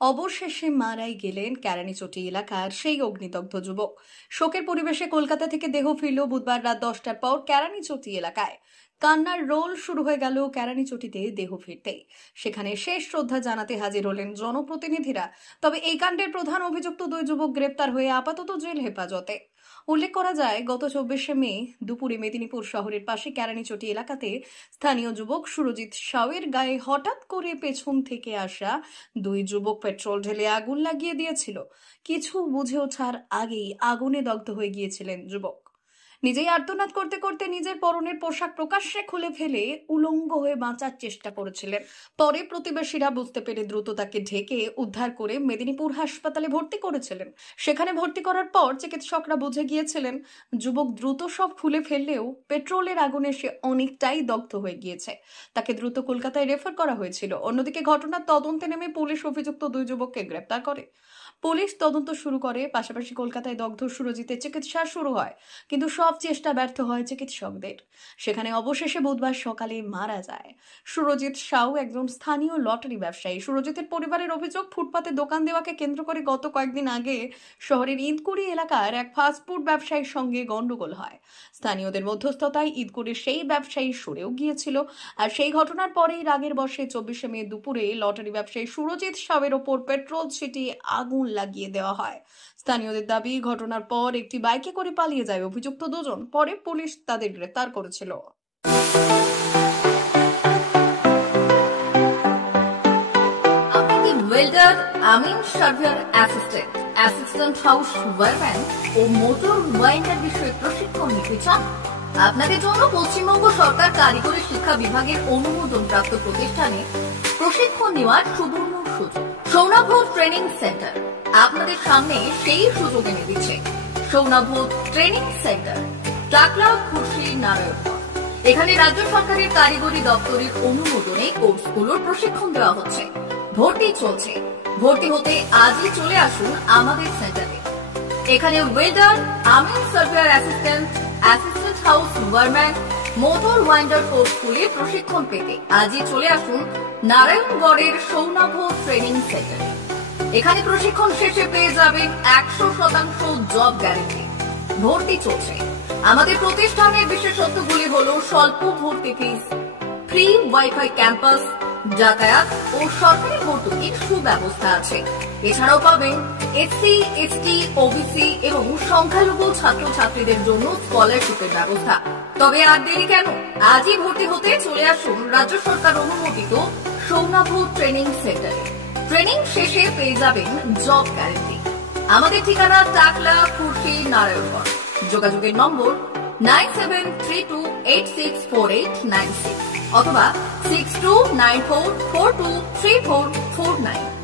অবশেষে মারাই গেলেন কেরানীচটি এলাকার সেই অগ্নিদগ্ধ যুবক। শোকের পরিবেশে কলকাতা থেকে দেহ ফিরল বুধবার রাত 10টার পর কেরানীচটি এলাকায়। কান্নার রোল শুরু হয়ে গেল কেরানীচটিতে দেহ ফিরতেই। সেখানে শেষ শ্রদ্ধা জানাতে হাজির হলেন জনপ্রতিনিধিরা। তবে এই কাণ্ডের প্রধান অভিযুক্ত দুই যুবক গ্রেপ্তার হয়ে আপাতত জেল হেফাজতে। উল্লেখ করা যায়, গত 24শে মে দুপুরে মেদিনীপুর শহরের পাশে কেরানীচটি এলাকাতে স্থানীয় যুবক সুরজিৎ সাউয়ের গায়ে হঠাৎ করে পেছন থেকে আসা দুই যুবক পেট্রোল ঢেলে আগুন লাগিয়ে দিয়েছিল। কিছু বুঝে ওঠার আগেই আগুনে দগ্ধ হয়ে গিয়েছিলেন যুবক। নিজেই আর্তনাদ করতে করতে নিজের পরনের পোশাক প্রকাশ্যে খুলে ফেলে উলঙ্গ হয়ে বাঁচার চেষ্টা করেছিলেন। পরে প্রতিবেশীরা বুঝতে পেরে দ্রুত তাকে ঢেকে উদ্ধার করে মেদিনীপুর হাসপাতালে ভর্তি করেছিলেন। সেখানে ভর্তি করার পর চিকিৎসকরা বুঝে গিয়েছিলেন যুবক দ্রুত সব খুলে ফেললেও পেট্রোলের আগুনে সে অনেকটাই দগ্ধ হয়ে গিয়েছে। তাকে দ্রুত কলকাতায় রেফার করা হয়েছিল। অন্যদিকে ঘটনার তদন্তে নেমে পুলিশ অভিযুক্ত দুই যুবককে গ্রেপ্তার করে। পুলিশ তদন্ত শুরু করে। পাশাপাশি কলকাতায় দগ্ধ সুরজিতের চিকিৎসা শুরু হয়, কিন্তু সব চেষ্টা ব্যর্থ হয় চিকিৎসকদের। সেখানে অবশেষে বুধবার সকালে মারা যায় সুরজিৎ সাউ, একজন স্থানীয় লটারি ব্যবসায়ী। সুরজিতের পরিবারের অভিযোগ, ফুটপাতে দোকান দেওয়াকে কেন্দ্র করে গত কয়েকদিন আগে শহরের ইদকুড়ি এলাকার এক ফাস্টফুড ব্যবসায়ীর সঙ্গে গন্ডগোল হয়। স্থানীয়দের মধ্যস্থতায় ইদকুড়ির সেই ব্যবসায়ী সরেও গিয়েছিল। আর সেই ঘটনার পরেই রাগের বশে 24শে মে দুপুরে লটারি ব্যবসায়ী সুরজিৎ সাউয়ের ওপর পেট্রোল ছিটিয়ে আগুন লাগিয়ে দেওয়া হয়। স্থানীয়দের দাবি, ঘটনার পর একটি বাইকে করে পালিয়ে যায় অভিযুক্ত দুজন। পরে পুলিশ তাদের গ্রেফতার করেছিল। ওয়েল্ডার, আমিন surveyor assistant, assistant house wireman ও মোটর ওয়াইন্ডার বিষয়ে প্রশিক্ষণ নিতে চান? আপনাদের জন্য পশ্চিমবঙ্গ সরকার কারিগরি শিক্ষা বিভাগের অনুমোদনপ্রাপ্ত প্রতিষ্ঠানে প্রশিক্ষণ নেওয়ার সুবর্ণ সুযোগ। সৌনাভ ট্রেনিং সেন্টার আপনাদের সামনে সেই সুযোগ এনে দিচ্ছে। সৌনাভ ট্রেনিং সেন্টার, টাকলা, খুশি, নারায়ণগড়। এখানে রাজ্য সরকারের কারিগরি দপ্তরের অনুমোদনে কোর্সগুলোর প্রশিক্ষণ দেওয়া হচ্ছে। ভর্তি চলছে। ভর্তি হতে আজই চলে আসুন আমাদের সেন্টারে। এখানে ওয়েল্ডার, আমিন surveyor assistant, assistant house wireman, motor winder কোর্সগুলি প্রশিক্ষণ পেতে আজই চলে আসুন নারায়ণগড়ের সৌনাভ ট্রেনিং সেন্টারে। এখানে প্রশিক্ষণ শেষে পেয়ে যাবেন 100% জব গ্যারেন্টি। ভর্তি চলছে। আমাদের প্রতিষ্ঠানের বিশেষত্বগুলি হলো স্বল্প ভর্তি ফিস, ফ্রি ওয়াইফাই ক্যাম্পাস, যাতায়াত ও সরকারি ভর্তুকির সুব্যবস্থা আছে। এছাড়াও পাবেন এসসি, এসটি, ওবিসি এবং সংখ্যালঘু ছাত্রছাত্রীদের জন্য স্কলারশিপের ব্যবস্থা। তবে আর দেরি কেন? আজই ভর্তি হতে চলে আসুন রাজ্য সরকার অনুমোদিত সৌনাভ ট্রেনিং সেন্টারে। ট্রেনিং শেষে পেয়ে যাবেন জব গ্যারেন্টি। আমাদের ঠিকানা টাকলা, খুশি, নারায়ণগড়। যোগাযোগের নম্বর 9732864896 অথবা 6294423449।